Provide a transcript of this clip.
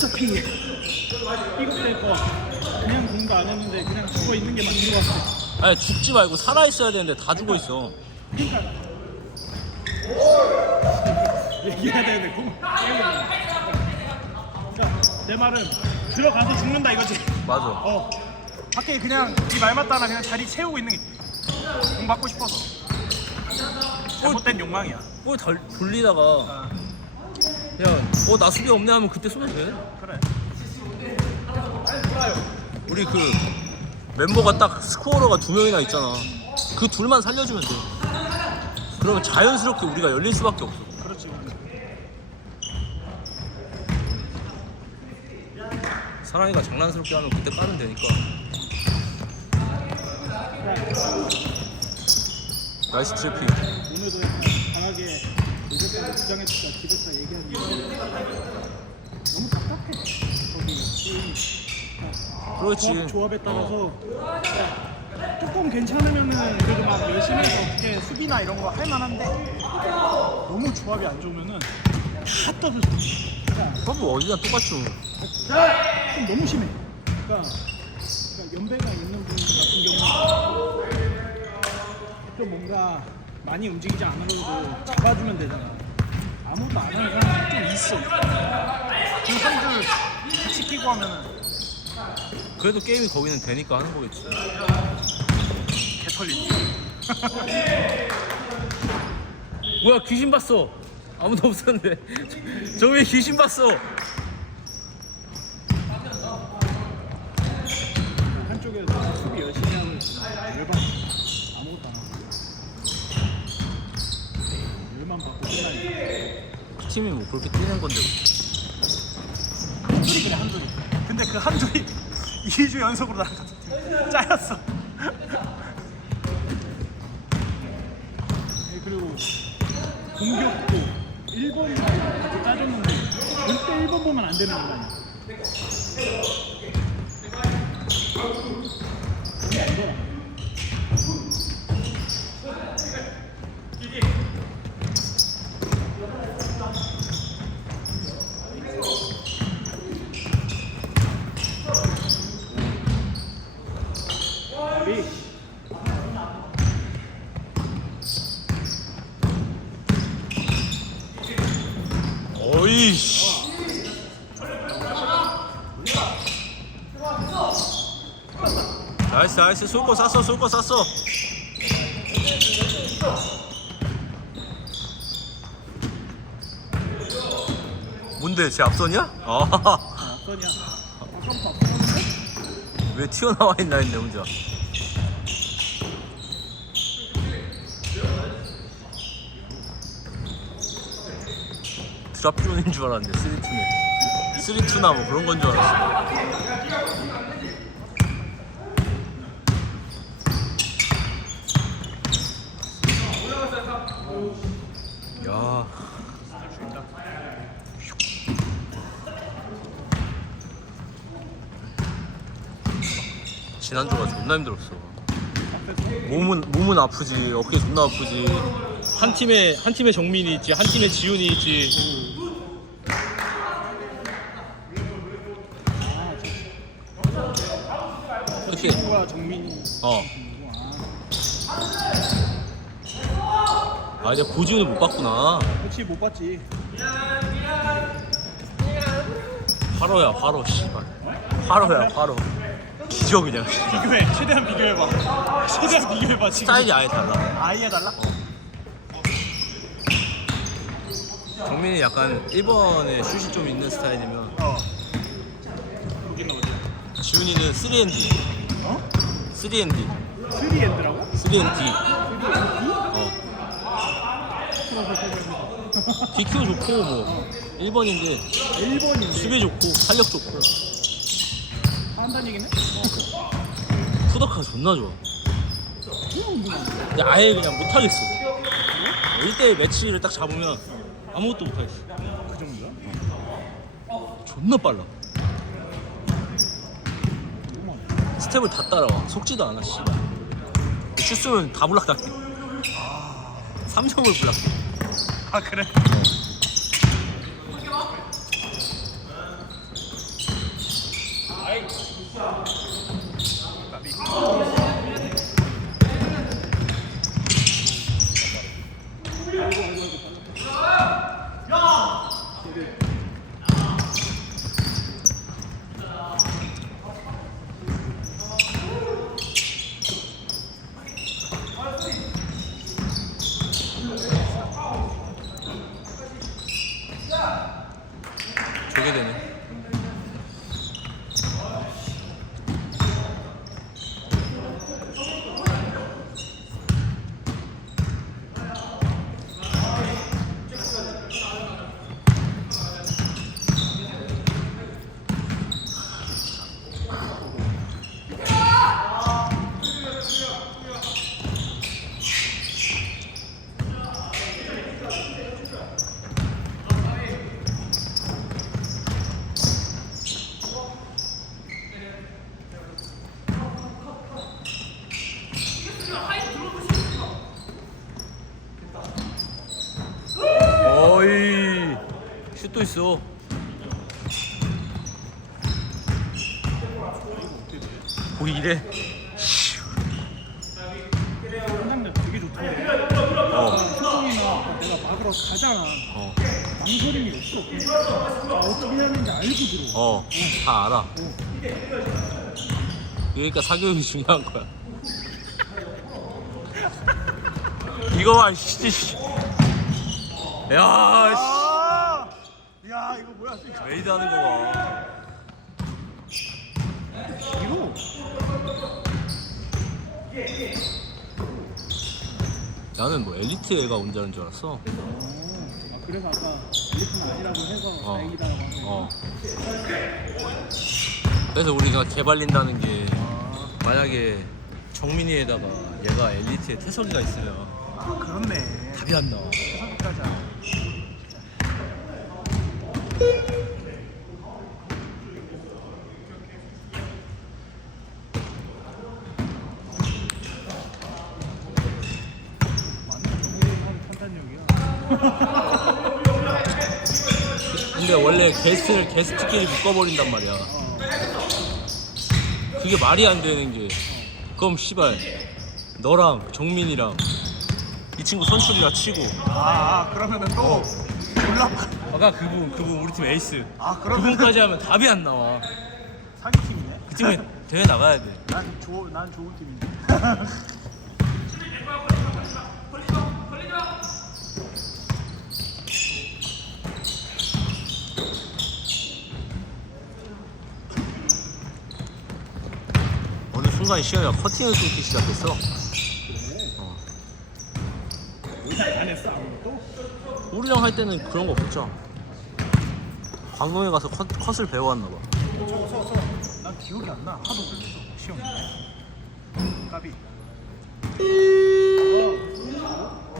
어차피 삐걱될 거 그냥 공부 안 했는데 그냥 죽어 있는 게 맞는 것 같아. 아니 죽지 말고 살아 있어야 되는데 다 죽어 있어. 그러니까 얘기해야 되는데 공. 그러니까 내 말은 들어가서 죽는다 이거지. 맞아. 어. 밖에 그냥 이 말 맞다나 그냥 자리 채우고 있는 게공 받고 싶어서. 잘못된 욕망이야. 볼 덜, 돌리다가 아, 그냥 어나 수비 없네 하면 그때 쏘면 돼. 그래. 우리 그 멤버가 딱 스코어러가 두 명이나 있잖아. 그 둘만 살려주면 돼. 그러면 자연스럽게 우리가 열릴 수밖에 없어. 그렇지. 사랑이가 장난스럽게 하면 그때 까면 되니까. 나이스 트래핑. 오늘도 강하게 요새까지 주장했으니까 집에서 얘기하는데 너무 답답해. 거기. 그렇지. 조합, 조합에 어. 따라서 조금 괜찮으면은 그래도 막 열심히 해서 어떻게 수비나 이런 거 할 만한데 너무 조합이 안 좋으면은 다 떠서 그러니까 그럼 뭐 어디나 똑같이 뭐. 좀 너무 심해. 그러니까, 그러니까 연배가 있는 분 같은 경우는 좀 뭔가 많이 움직이지 않아도 잡아주면 되잖아. 아무것도 안 하는 사람이 좀 있어. 그한줄 같이 끼고 하면은 그래도 게임이 거기는 되니까 하는 거겠지. 개털리지. 뭐야 귀신 봤어. 아무도 없었는데. 저 위에 귀신 봤어. 한쪽에서 수비 열심히 하고 있으면 열받 아무것도 안 하고 열만 받고 끝나니까 팀이 뭐 그렇게 뛰는 건데. 한둘이 그래 한둘이. 근데 그 한둘이 2주 연속으로 나랑 같은 팀 짜였어. 네, 그리고 공격도 1번 가지고 짜줬는데 절대 1번 보면 안 되는 인간이야 그게 안 되나? 우리 어 이씨. 나이스 나이스 쏠거 쐈어 쏠거 쐈어. 뭔데 제 앞선이야? 아, 어떠냐? 아까부터 앞서는데? 왜 튀어나와 있나 했네 혼자. 드랍존인 줄 알았는데 3투네. 3투나 뭐 그런 건 줄 알았어. 야. 지난주가 존나 힘들었어. 몸은 몸은 아프지 어깨 존나 아프지. 한 팀에 한 팀에 정민이 있지 한 팀에 지훈이 있지 정민이 어. 아, 아 내가 보지훈을 못 봤구나 그렇지 못 봤지. 바로야 바로 씨발 바로야 바로 기저 그냥 비교해. 최대한 비교해봐. 최대한 비교해봐 지금. 스타일이 아예 달라 아예 달라? 정민이 약간 1번에 슛이 좀 있는 스타일이면 어. 지훈이는 3&D 어? 3&D 3엔드라고? 3&D 어 DQ 좋고 뭐. 1번인데 1번인데? 수비 좋고 활력 좋고. 한다는 얘기는? 푸더카가 존나 좋아. 근데 아예 그냥 못하겠어. 1대1 매치를 딱 잡으면 아무것도 못하겠어. 그 정도야? 존나 빨라 스텝을 다 따라와. 속지도 않아 씨발. 슛 쏘면 다 블락당해. 3점을 블락 아 그래? 어. 아이 있어. 거기 이래. 판단력 되게 좋던데. 어. 효성이나 아까 내가 막으러 가잖아. 어. 망설임이 없어. 그냥 아, 어떻게 해야 되는지 알고 들어. 어. 다 알아. 그러니까 사교육이 중요한 거야. 이거 봐, 씨. 씨. 야? 씨. 메이드 하는 거 봐. 뒤로. 나는 뭐 엘리트 애가 온다는 줄 알았어. 어, 아, 그래서 아까 엘리트는 아니라고 해서 어. 다행이다라고 하는 어. 그래서 우리가 개발린다는 게 아, 만약에 정민이에다가 얘가 엘리트에 태석이가 있으면 아, 그렇네. 답이 안 나와. 최선까지 하네. 완전 정리한 판단력이야. 근데 원래 게스트를 게스트끼리 묶어버린단 말이야. 어. 그게 말이 안 되는 게 그럼 씨발 너랑 정민이랑 이 친구 선출이라 치고 아, 아 그러면은 또 올라. 아까 그분 그분 우리 팀 에이스 아 그러면 그분까지 하면 답이 안 나와 사기팀이네. 그 팀에 대회 나가야 돼 난좋난 좋은 팀인데. 어느 순간 시현이가 커팅을 끊기 시작했어 어. 안 했어 아무것도. 우리랑 할 때는 그런 거 없었죠 광동에 가서 컷, 컷을 배워왔나 봐. 난 기억이 안 나. 하도 그랬어. 시험. 까비.